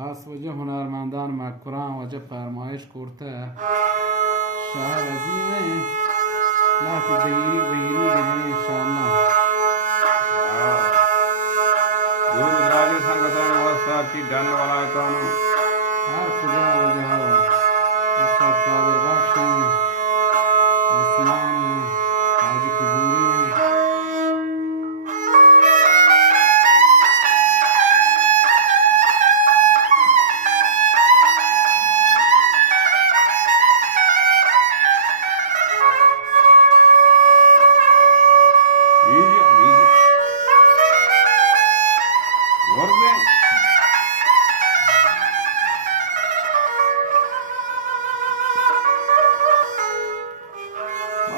खास वजह हुनरमंदान मकुरान वजह फरमाइश करते शहर अजीम है लाती दहीरी बहीरी बजने इंशाअल्लाह दूर दराज संगतन वस्ता की डन वाला कौन हर खुदा वजह उसका काबिल बख्श आसमान आज की दूरी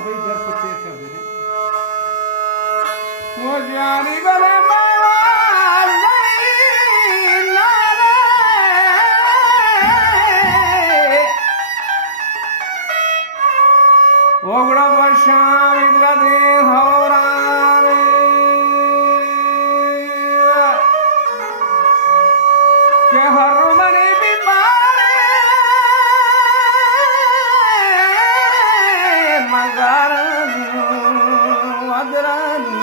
भाई घर पत्ते कर दे वो जानी बले ओगड़ा बशाम इधर दे होराने के हर मने बीमारे मगर वदरानी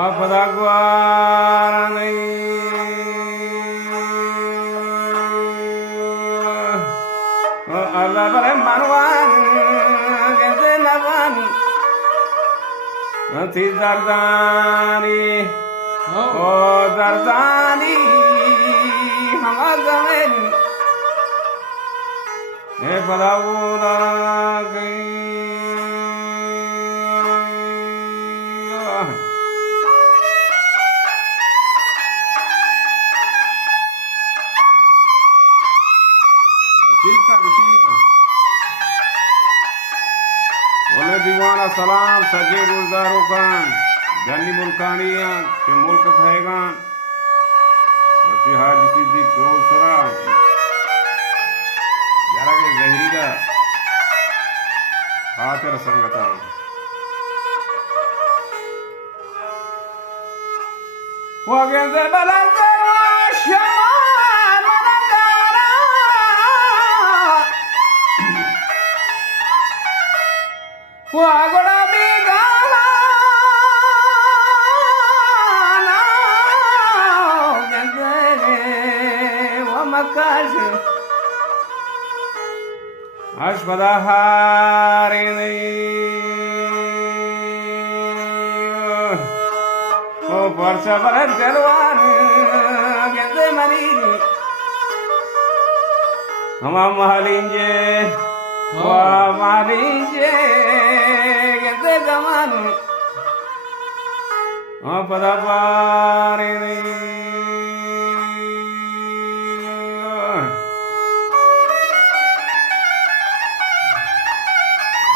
आपदा गुआर नहीं Allah bare marwan gede lawan nanti dardani oh dardani hamazamen padavula gai बोले दीवाना सलाम सजे गुलजारों का गन्नी मुल्कानिया के मुल्क थेगा हाज सिद्दीक फिरोजपुरा जरा के जहरीला खातिर संगता वो गेंदे बलंदर Wagora bigana gandere wamakash ashbadahare o parcha barat garwan gande mani hama mahalinje wa mahalinje gande gaman pada pare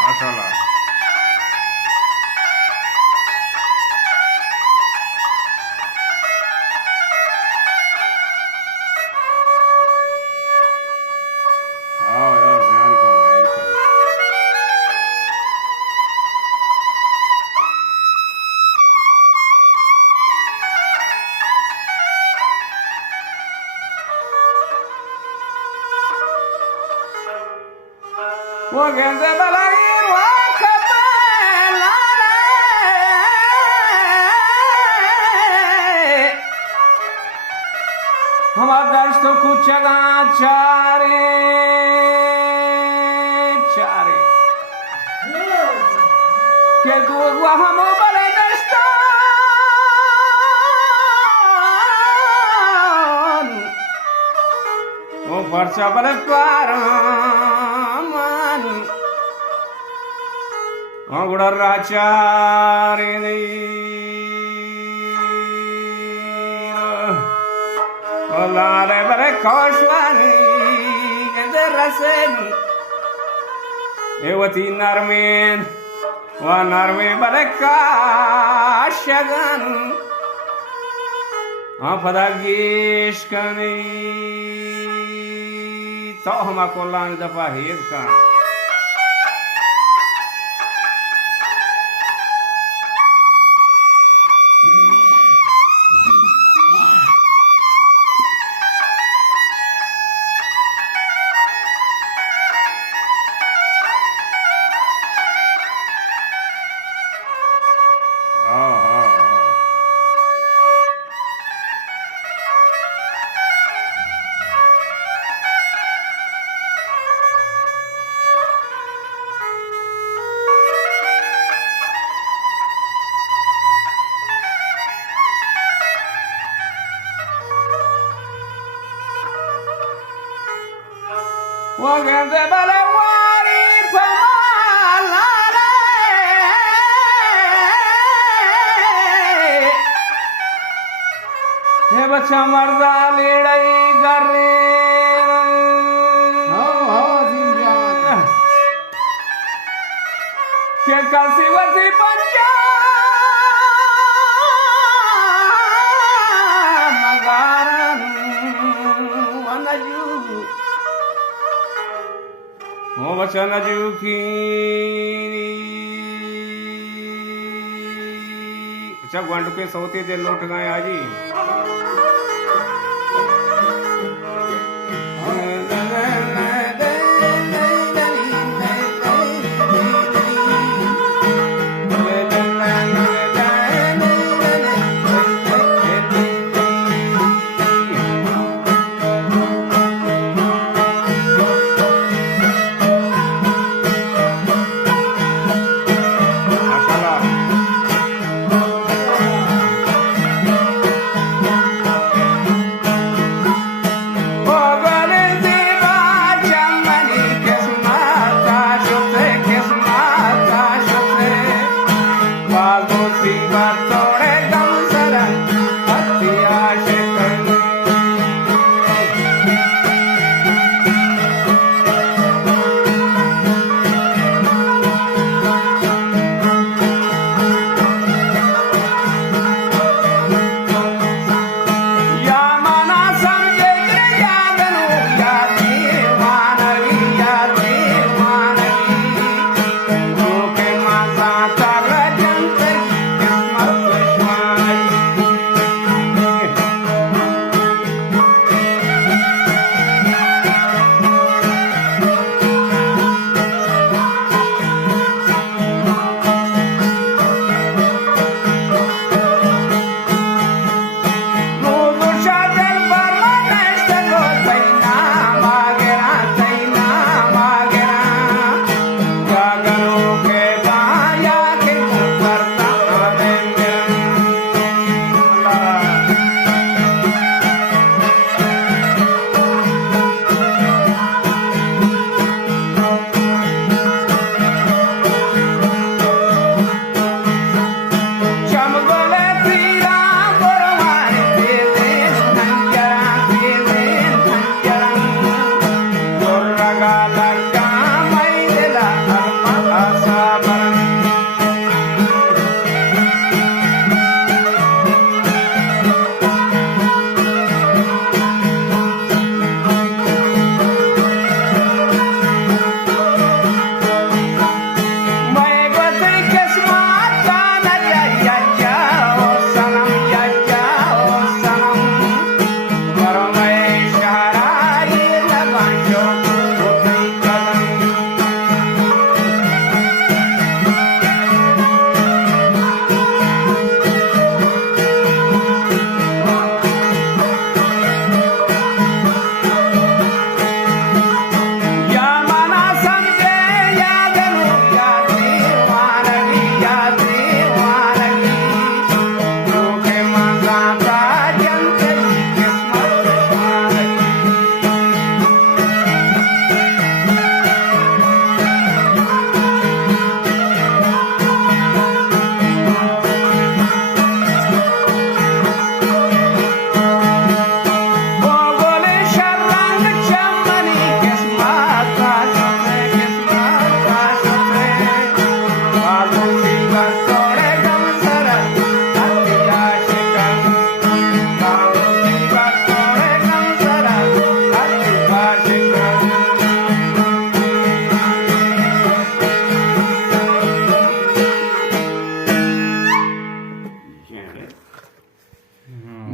masalah वो गेंदे बलाई हमारा दर्श तो कुछ जगह चारे चारे के दो हम बड़े दस्तान वो पर्चा बड़े पारामान गुड़ा राचारे लाले बरे खोशवानी गंदे रसन एवती नरमेन व नरमे बरे काशगन पदागीश कनी तो हम कोलान दफा हेद का वगैरह बलवारी पमालारे हे बच्चा मर्दा लेड़ई गरे के कसिवती पंचा मगारन वनजू हो वचन जू की अच्छा गंड पे सोते दे लौट गए आजी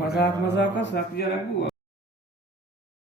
मजाक मजाक का सक जरा